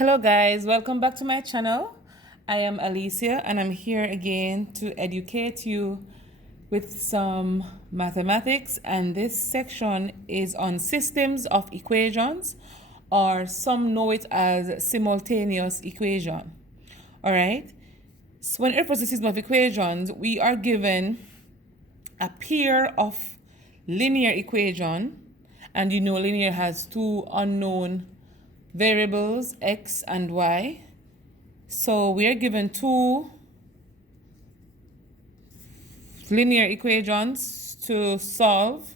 Hello guys, welcome back to my channel. I am Alicia and I'm here again to educate you with some mathematics, and this section is on systems of equations, or some know it as simultaneous equation. All right, so when it refers to system of equations, we are given a pair of linear equation, and you know linear has two unknown variables, x and y. So we are given two linear equations to solve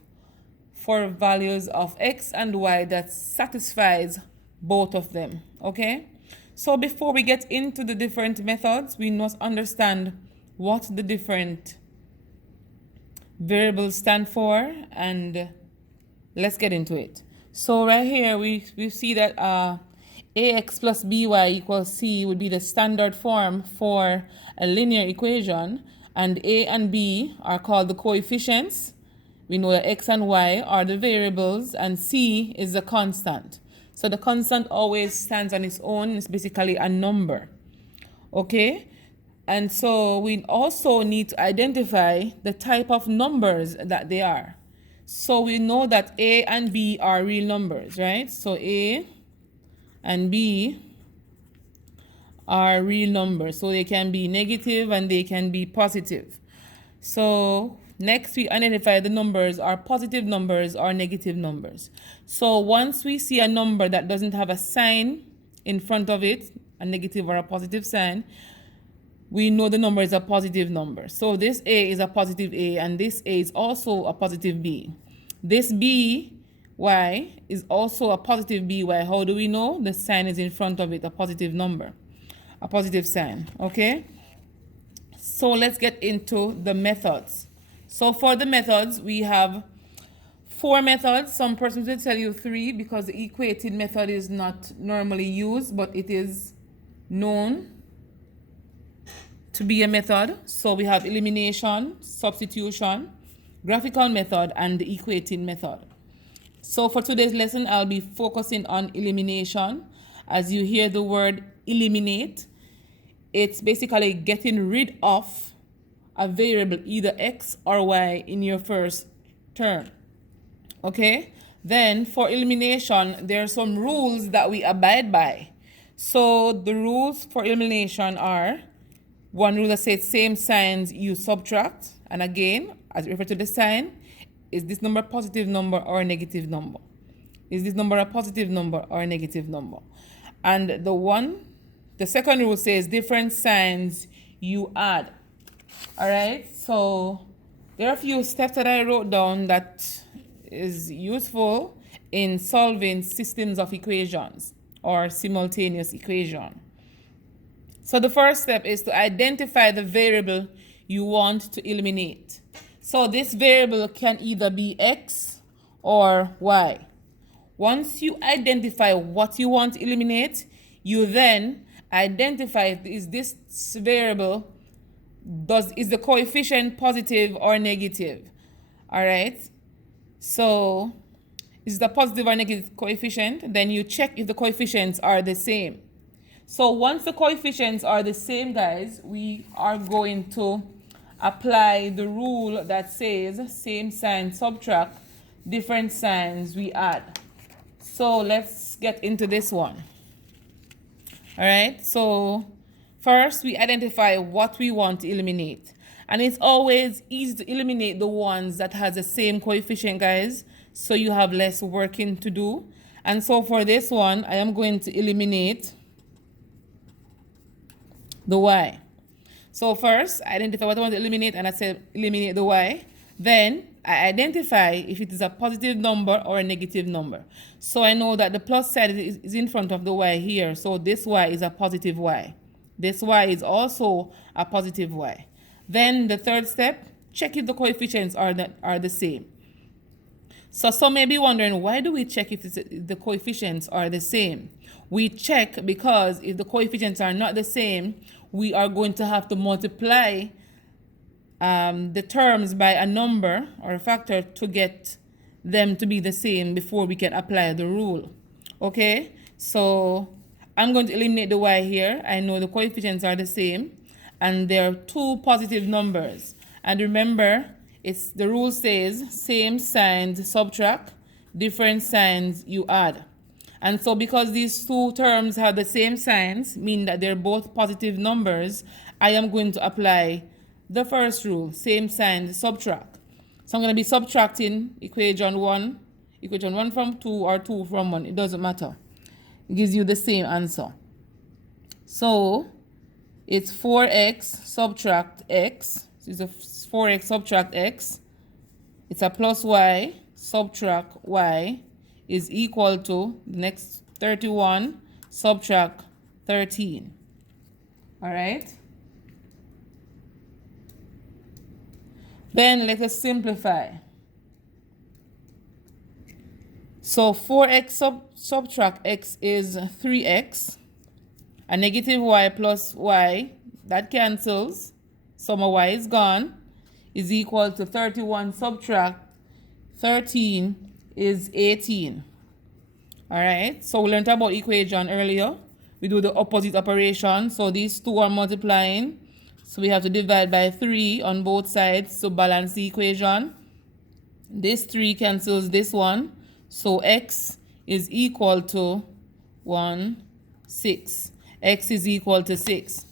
for values of x and y that satisfies both of them. Okay, so before we get into the different methods, we must understand what the different variables stand for, and let's get into it. So right here we see that ax plus by equals c would be the standard form for a linear equation, and a and b are called the coefficients. We know that x and y are the variables and c is the constant. So the constant always stands on its own. It's basically a number. Okay, and so we also need to identify the type of numbers that they are. So we know that a and b are real numbers, right? So a and b are real numbers. So they can be negative and they can be positive. So next we identify the numbers are positive numbers or negative numbers. So once we see a number that doesn't have a sign in front of it, a negative or a positive sign, we know the number is a positive number. So this a is a positive a, and this a is also a positive b. This by is also a positive by. How do we know? The sign is in front of it, a positive number, a positive sign. Okay, so let's get into the methods. So for the methods, we have 4 methods. Some persons will tell you 3 because the equated method is not normally used, but it is known to be a method. So we have elimination, substitution, graphical method, and the equating method. So for today's lesson, I'll be focusing on elimination. As you hear the word eliminate, it's basically getting rid of a variable, either x or y, in your first term. Okay, then for elimination, there are some rules that we abide by. So the rules for elimination are: one rule that says same signs you subtract, and again, as we refer to the sign, is this number a positive number or a negative number? Is this number a positive number or a negative number? And the second rule says different signs you add. All right, so there are a few steps that I wrote down that is useful in solving systems of equations or simultaneous equation. So the first step is to identify the variable you want to eliminate. So this variable can either be x or y. Once you identify what you want to eliminate, you then identify is this variable, is the coefficient positive or negative. All right, so is the positive or negative coefficient? Then you check if the coefficients are the same. So once the coefficients are the same, guys, we are going to apply the rule that says same sign subtract, different signs we add. So let's get into this one. All right, so first we identify what we want to eliminate. And it's always easy to eliminate the ones that has the same coefficient, guys, so you have less working to do. And so for this one, I am going to eliminate the y. So first, I identify what I want to eliminate, and I said eliminate the y. Then I identify if it is a positive number or a negative number. So I know that the plus side is in front of the y here. So this y is a positive y. This y is also a positive y. Then the third step, check if the coefficients are the same. So some may be wondering, why do we check if the coefficients are the same? We check because if the coefficients are not the same, we are going to have to multiply the terms by a number or a factor to get them to be the same before we can apply the rule. Okay, so I'm going to eliminate the y here. I know the coefficients are the same, and there are two positive numbers. And remember, it's the rule says same signs subtract, different signs you add. And so because these two terms have the same signs, mean that they're both positive numbers, I am going to apply the first rule, same signs subtract. So I'm going to be subtracting equation 1 from 2 or 2 from 1. It doesn't matter. It gives you the same answer. So it's 4x subtract x. So it's a 4x subtract x. It's a plus y subtract y is equal to the next 31 subtract 13. All right. Then let us simplify. So 4x subtract x is 3x. A negative y plus y, that cancels. Sum of y is gone, is equal to 31 subtract 13 is 18. All right, so we learned about equation earlier. We do the opposite operation. So these two are multiplying. So we have to divide by 3 on both sides to balance the equation. This 3 cancels this one. So x is equal to 1, 6. X is equal to 6.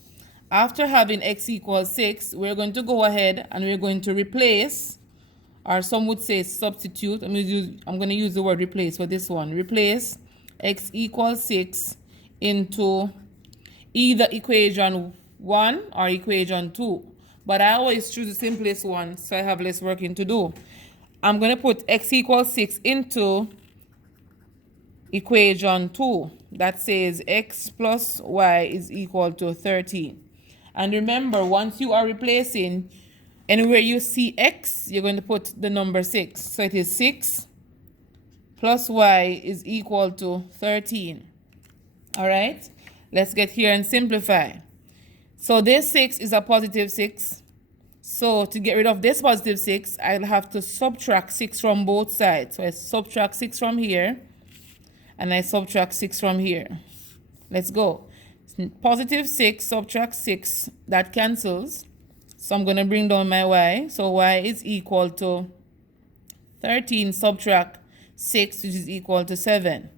After having x equals 6, we're going to go ahead and we're going to replace, or some would say substitute. I'm going to use the word replace for this one. Replace x equals 6 into either equation 1 or equation 2. But I always choose the simplest one, so I have less working to do. I'm going to put x equals 6 into equation 2. That says x plus y is equal to 13. And remember, once you are replacing, anywhere you see x, you're going to put the number 6. So it is 6 plus y is equal to 13. All right, let's get here and simplify. So this 6 is a positive 6. So to get rid of this positive 6, I'll have to subtract 6 from both sides. So I subtract 6 from here, and I subtract 6 from here. Let's go. Positive 6 subtract 6, that cancels. So I'm going to bring down my y. So y is equal to 13 subtract 6, which is equal to 7.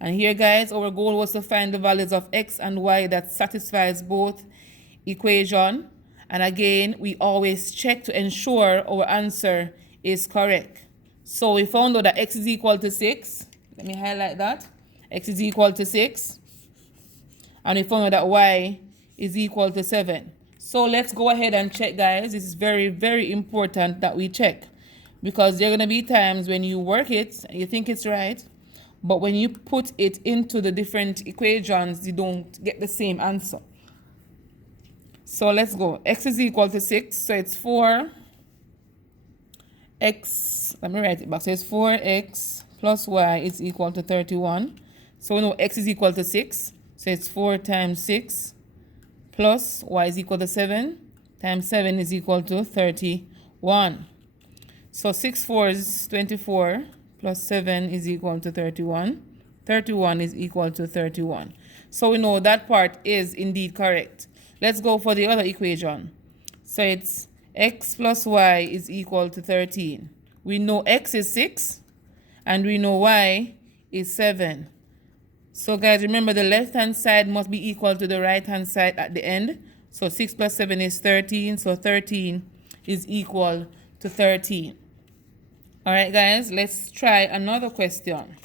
And here, guys, our goal was to find the values of x and y that satisfies both equation. And again, we always check to ensure our answer is correct. So we found out that x is equal to 6. Let me highlight that. X is equal to 6. And we found out that y is equal to 7. So let's go ahead and check, guys. This is very, very important that we check. Because there are going to be times when you work it and you think it's right. But when you put it into the different equations, you don't get the same answer. So let's go. X is equal to 6. So it's 4x. Let me write it back. So it's 4x plus y is equal to 31. So we know x is equal to 6. So it's 4 times 6 plus y is equal to 7 times 7 is equal to 31. So 6 4 is 24 plus 7 is equal to 31. 31 is equal to 31. So we know that part is indeed correct. Let's go for the other equation. So it's x plus y is equal to 13. We know x is 6 and we know y is 7. So guys, remember the left-hand side must be equal to the right-hand side at the end. So 6 plus 7 is 13. So 13 is equal to 13. All right, guys, let's try another question.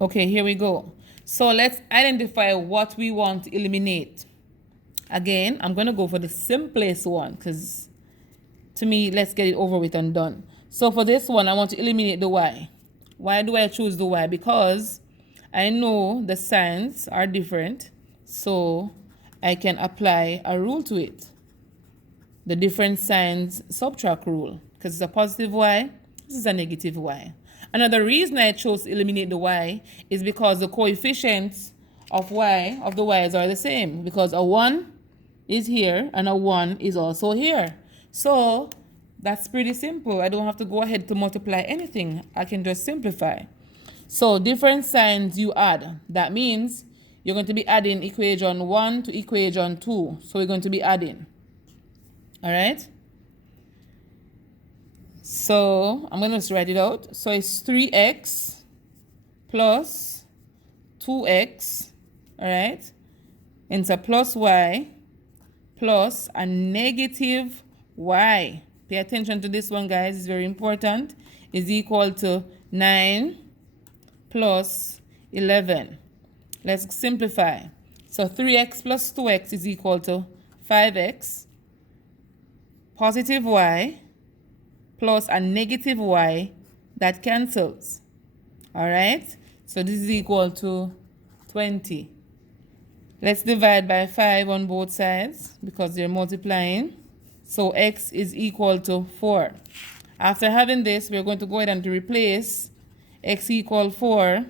Okay, here we go. So let's identify what we want to eliminate. Again, I'm going to go for the simplest one because to me, let's get it over with and done. So for this one, I want to eliminate the y. Why do I choose the y? Because I know the signs are different, so I can apply a rule to it. The different signs subtract rule. Because it's a positive y, this is a negative y. Another reason I chose to eliminate the y is because the coefficients of y, of the y's are the same. Because a 1 is here and a 1 is also here. So That's pretty simple. I don't have to go ahead to multiply anything. I can just simplify. So different signs you add. That means you're going to be adding equation 1 to equation 2. So we're going to be adding. All right? So I'm going to just write it out. So it's 3x plus 2x, all right, into plus y plus a negative y. Pay attention to this one, guys. It's very important. Is equal to 9 plus 11. Let's simplify. So 3x plus 2x is equal to 5x positive y plus a negative y that cancels. All right? So this is equal to 20. Let's divide by 5 on both sides because they're multiplying. So x is equal to 4. After having this, we're going to go ahead and replace x equal 4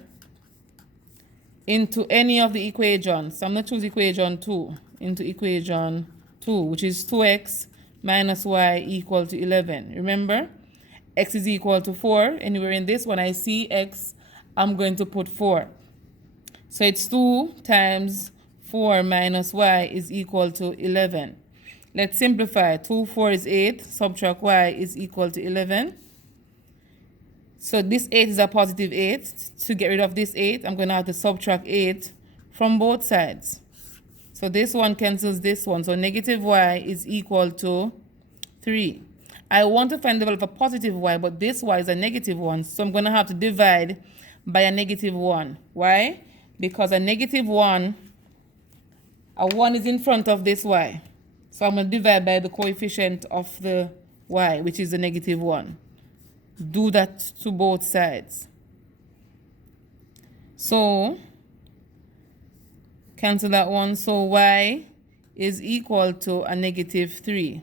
into any of the equations. So I'm going to choose equation 2 into equation 2, which is 2x minus y equal to 11. Remember, x is equal to 4. Anywhere in this, when I see x, I'm going to put 4. So it's 2 times 4 minus y is equal to 11. Let's simplify. 2, 4 is 8. Subtract y is equal to 11. So this 8 is a positive 8. To get rid of this 8, I'm going to have to subtract 8 from both sides. So this one cancels this one. So negative y is equal to 3. I want to find the value of a positive y, but this y is a negative 1. So I'm going to have to divide by a negative 1. Why? Because a negative 1, a 1 is in front of this y. So I'm going to divide by the coefficient of the y, which is the negative 1. Do that to both sides. So cancel that one. So y is equal to a negative 3.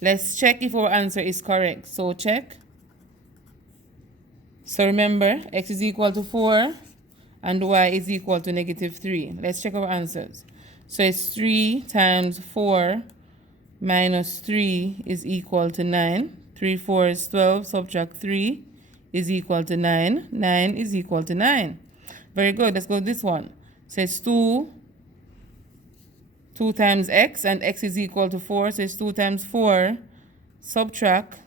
Let's check if our answer is correct. So check. So remember, x is equal to 4 and y is equal to negative 3. Let's check our answers. So it's 3 times 4 minus 3 is equal to 9. 3 4 is 12. Subtract 3 is equal to 9. 9 is equal to 9. Very good. Let's go to this one. So it's 2 times x, and x is equal to 4. So it's 2 times 4. Subtract.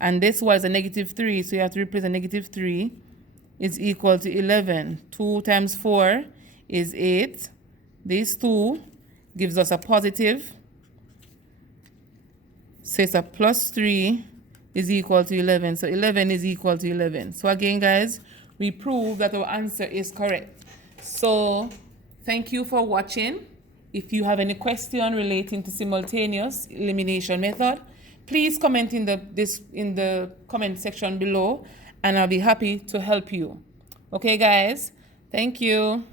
And this was a negative 3, so you have to replace a negative 3 is equal to 11. 2 times 4 is 8. This 2 gives us a positive. So it's a plus 3 is equal to 11. So 11 is equal to 11. So again, guys, we prove that our answer is correct. So thank you for watching. If you have any question relating to simultaneous elimination method, please comment in the comment section below, and I'll be happy to help you. Okay, guys? Thank you.